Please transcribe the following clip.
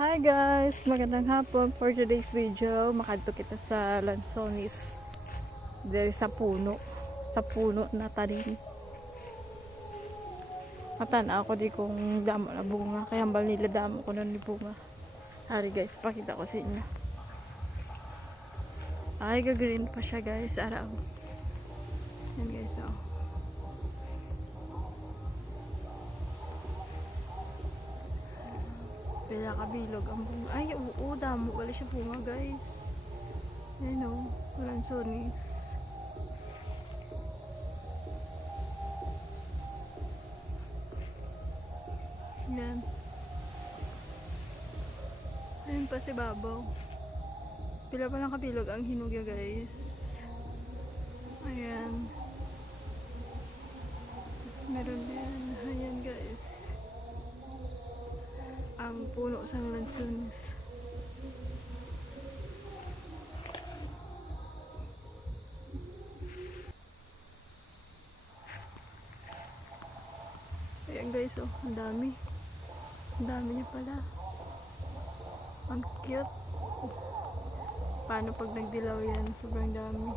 Hi guys! Magandang hapon. For today's video, makadto kita sa Lansones. Dere sa puno. Sa puno na tanim. Matana ako di kong damo na bunga. Kaya hambal nila damo ko na ni bunga. Hari guys, pakita ko sa inyo. Ay, gagreen pa siya guys. Araw. Yan guys, oh. Kaya kabilog ang bunga. Ay, oo, damo pala siya bunga guys. Yan o, Lansones. Yan. Ayun pa si babaw. Pila pa lang kabilog ang hinugya guys. Ayan. Tapos meron din. Ayan guys. Ang puno sa Lansones. Ayan guys, oh, ang dami. Ang dami niya pala. Ang cute. Paano pag nagdilaw yan? Sobrang dami.